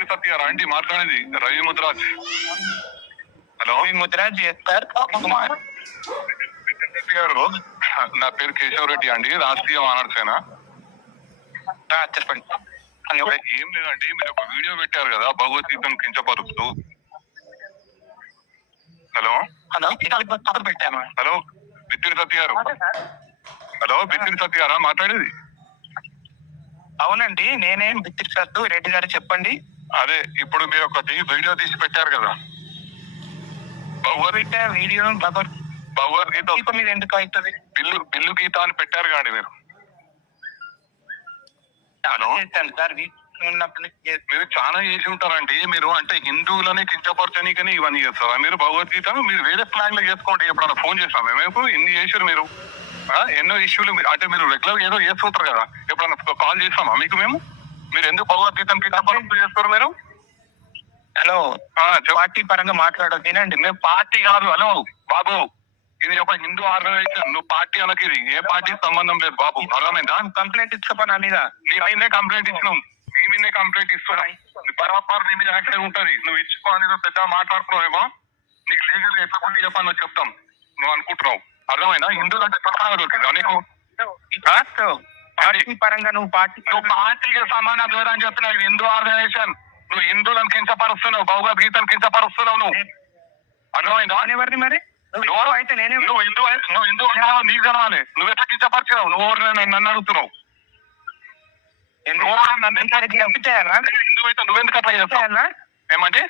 బిత్తిరి సత్యారా అండి మాట్లాడేది? Ravi Mudiraj. Hello Mudiraj sir గారు, నా పేరు కేశవరెడ్డి అండి, రాష్ట్రీయ వానర్ సేన. చెప్పండి. ఏం లేదండి, మీరు ఒక వీడియో పెట్టారు కదా భగవద్గీతను కించపరుస్తూ. హలో పెట్టాను. హలో బిత్తిరి సత్య గారు. హలో బిత్తిరి సత్యారా మాట్లాడేది? అవునండి, నేనేం బిత్తిరి సత్తు రెడ్డి గారు, చెప్పండి. అదే ఇప్పుడు మీరు ఒకటి వీడియో తీసి పెట్టారు కదా వీడియో భగవద్గీత మీద ఎందుకు అవుతుంది? బిల్లు గీత అని పెట్టారు కానీ మీరు. హలో సార్ మీరు చాలా చేసి ఉంటారండి. మీరు అంటే హిందువులని కించపరచనీకని ఇవన్నీ చేస్తారా మీరు? భగవద్గీతను మీరు వేరే ఫ్లాగ్ లో చేసుకోండి. ఎప్పుడన్నా ఫోన్ చేస్తాం మేము, ఇన్ని చేసారు మీరు. ఎన్నో ఇష్యూలు అంటే మీరు రెగ్యులర్ ఏదో చేస్తుంటారు కదా, ఎప్పుడన్నా కాల్ చేస్తామా మీకు మేము? మీరు ఎందుకు భగవద్గీతను కించపరుస్తూ చేస్తారు మీరు? హలో పార్టీ పరంగా మాట్లాడదు తినండి. మేము పార్టీ కాదు. హలో బాబు, ఇది ఒక హిందూ ఆర్గనైజేషన్. నువ్వు పార్టీ అనకి, ఇది ఏ పార్టీ సంబంధం లేదు బాబు. అర్థమైందా? కంప్లైంట్ ఇచ్చుకోపా నా మీద. నేనే కంప్లైంట్ ఇచ్చినాం, మీ మీదే కంప్లైంట్ ఇస్తున్నాం. బరాబర్ నీ మీద యాక్షన్ ఉంటుంది. నువ్వు ఇచ్చుకో అనేది పెద్ద మాట్లాడుతున్నావేమో. నీకు లీగల్ ఎట్లా కొట్టి చెప్పాలో చెప్తాం. నువ్వు అనుకుంటున్నావు. అర్థమైనా? హిందువులు అంటే పక్కన దొరికిందా నీకు? పార్టీ పరంగా నువ్వు పార్టీకి సమానం లేదని చెప్తున్నావు. ఇది హిందూ ఆర్గనైజేషన్. నువ్వు హిందువులను కించపరుస్తున్నావు, భగవద్గీతను కించపరుస్తున్నావు నువ్వు. అర్థమైందా? ఎవరిని మరి అయితే నేనే నువ్వు హిందూ నీకు కలవాలి. నువ్వు ఎట్లా కించపరిచావు? నువ్వు నన్ను అడుగుతున్నావు. నువ్వెందుకు అట్లా చేస్తావు? ఏమంటే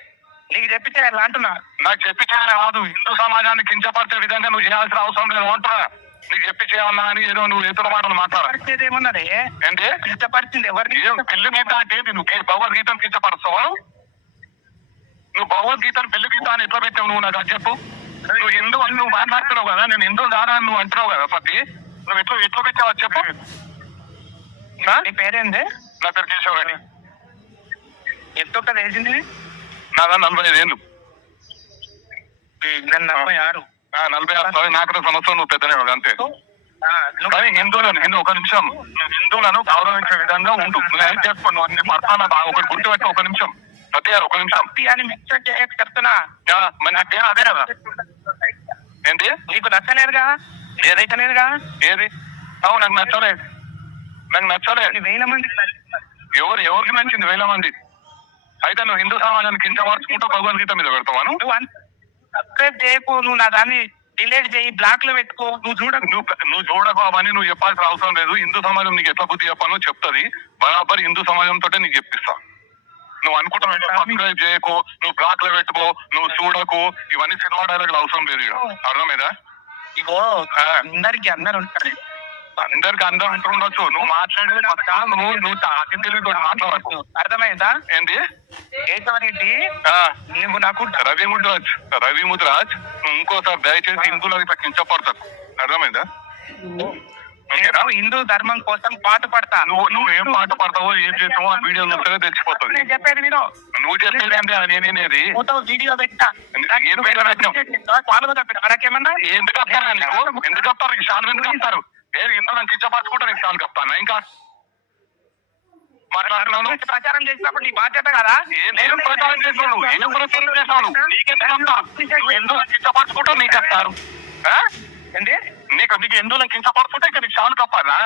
నీకు చెప్పించేయాలా అంటున్నా? నాకు చెప్పించేయాలి కాదు, హిందూ సమాజాన్ని కించపరిచే విధంగా నువ్వు చేయాల్సిన అవసరం లేదు అంటున్నా. నీకు చెప్పించేయాలన్నా అని ఏదో నువ్వు ఎదురు మాటలు మాట్లాడేది ఏమన్నది? ఏంటి కించపరిచింది ఎవరిని? పెళ్లి గీత అంటే నువ్వు భగవద్గీతను కించపరుస్తావా? నువ్వు భగవద్గీతను పెళ్లి గీత అని ఎట్లా పెట్టావు? నువ్వు నాకు అది చెప్పు. నువ్వు హిందూ అని నువ్వు మాట్లాడుతున్నావు కదా, నేను హిందూ దారా అని నువ్వు అంటున్నావు కదా పతి. నువ్వు ఎట్లా పెట్టావు అది చెప్పు. నీ పేరేంది? నా పేరు కేశవరెడ్డి. ఎంత ఉంటుంది వేసింది? నాదా 45 ఏళ్ళు. 46. 46. నాకన్నా సంవత్సరం నువ్వు పెద్దనే అంతే. కానీ హిందువులను ఒక నిమిషం, నువ్వు హిందువులను గౌరవించే విధంగా ఉండు. నువ్వు ఏం చేసుకో, నువ్వు అన్ని పడతానా ఒకటి గుర్తుపెట్టి. ఒక నిమిషం సత్య గారు, ఒక నిమిషం చెప్తున్నా. అదే కదా. ఏంటి నీకు నచ్చలేదుగా? ఏదైతే లేదుగా? ఏది? నాకు నచ్చలేదు. నాకు నచ్చలేదు. 1000 మంది ఎవరికి నచ్చింది? 1000 మంది. అయితే నువ్వు హిందూ సమాజాన్ని కించపరుచుకుంటూ భగవద్గీత మీద పెడతావా? నువ్వు సబ్స్క్రైబ్ చేయకు, నువ్వు నా దాన్ని డిలీట్ చేయి, బ్లాక్ లో పెట్టుకో. నువ్వు చూడకు అవన్నీ నువ్వు చెప్పాల్సిన అవసరం లేదు. హిందూ సమాజం నీకు ఎట్లా బుద్ధి చెప్పాలో చెప్తుంది. బరాబర్ హిందూ సమాజంతో నీకు చెప్పిస్తా. నువ్వు అనుకుంటున్నావు సబ్స్క్రైబ్ చేయకు, నువ్వు బ్లాక్ లో పెట్టుకో, నువ్వు చూడకు, ఇవన్నీ సినిమా డైలాగులు అవసరం లేదు. అర్థమైందా? ఇగో అందరికి అందరు ఉంటారు, అందరికి అందరూ ఉండొచ్చు. నువ్వు మాట్లాడేది నువ్వు తెలియదు మాట్లాడచ్చు. అర్థమైందా? ఏంటి కేశవరెడ్డి, నువ్వు నాకు రవి ముద్రాజ్ నువ్వు ఇంకోసారి దయచేసి హిందువులకు ఇట్లా కించపడతావు. అర్థమైందా? హిందూ ధర్మం కోసం పాటు పడతా. నువ్వు ఏం పాటు పడతావో ఏం చేస్తావో ఆ వీడియో చూస్తే తెచ్చిపోతావు. నేను చెప్పేది విను. నువ్వు చెప్పేది అంటే నేనేది వీడియో పెట్టా. నాకేమన్నా ఎందుకు వస్తారా నీకు? ఎందుకు వస్తారు? ఈ షాలు ఎందుకు వస్తారు? ఇంట్లో కించపరచుకుంటా నీకు షాలు కప్తాను. ఇంకా మాట్లాడుతున్నాను. ప్రచారం చేసినప్పుడు నీ బాధ్యత కదా. ఏం ప్రచారం చేసావు? ఏం ప్రచారం చేసావు? నీకెందుకు ఎందుకు కించపరచుకుంటా నీకు వస్తారు? ఏంటి నీకు ఎందుకు కించపడుతుంటే ఇక నీకు షాలు కప్పాలా?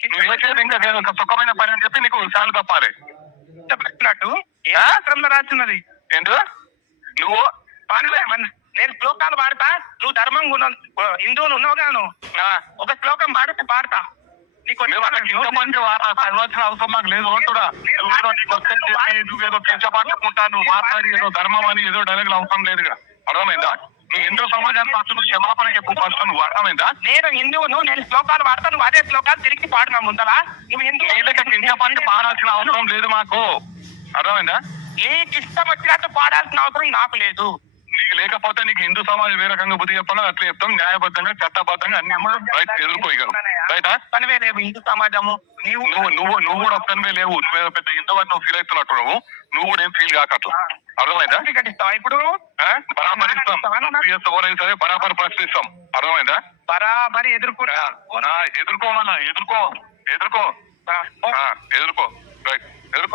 నువ్వు వేసేది ఇంకా సుఖమైన పని అని చెప్పి నీకు షాలు కప్పాలి. చెప్పినట్టు ఏ ఆశ్రమంలో రాస్తున్నది? ఏంటో నువ్వు నేను శ్లోకాలు పాడతా. నువ్వు ధర్మం హిందువులు ఉన్నావు గాను, ఒక శ్లోకం పాడితే పాడతా. నీకు అవసరం మాకు లేదు. నువ్వేదో కించపరచుకుంటా, నువ్వు మాట్లాడి ఏదో ధర్మం అని ఏదో డైలాగులు అవసరం లేదు. అర్థమైందా? నువ్వు హిందూ సమాజానికి ఫస్ట్ నువ్వు క్షమాపణ చెప్పు ఫస్ట్. నువ్వు అర్థమైందా? నేను హిందువును, నేను శ్లోకాలు పాడతా, నువ్వు అదే శ్లోకాలు తిరిగి పాడినా ముందలా. నువ్వు ఏదైతే కించపడి పాడాల్సిన అవసరం లేదు మాకు. అర్థమైందా? నీకు ఇష్టం వచ్చినట్టు పాడాల్సిన అవసరం నాకు లేదు. నీకు లేకపోతే నీకు హిందూ సమాజం ఏ రకంగా బుద్ధి చెప్పాలో అట్లా చెప్తాం. న్యాయబద్ధంగా చట్టబద్ధంగా అన్ని ఎదుర్కోగలవు. రైటా? పనివే లేవు హిందూ సమాజము. నువ్వు కూడా ఒక్కనివే లేవు. నువ్వు పెద్ద హిందూ అని నువ్వు ఫీల్ అవుతున్నట్టు నువ్వు కూడా ఏం ఫీల్ కాకట్లా. అర్థమైందా? ఇప్పుడు బరాబర్ ఇస్తాం. ఎవరైనా సరే బరాబర్ ప్రశ్నిస్తాం. అర్థమైందా? బరాబరి ఎదుర్కొన్నా. ఎదుర్కోవాలన్నా ఎదుర్కో. రైట్ ఎదుర్కో.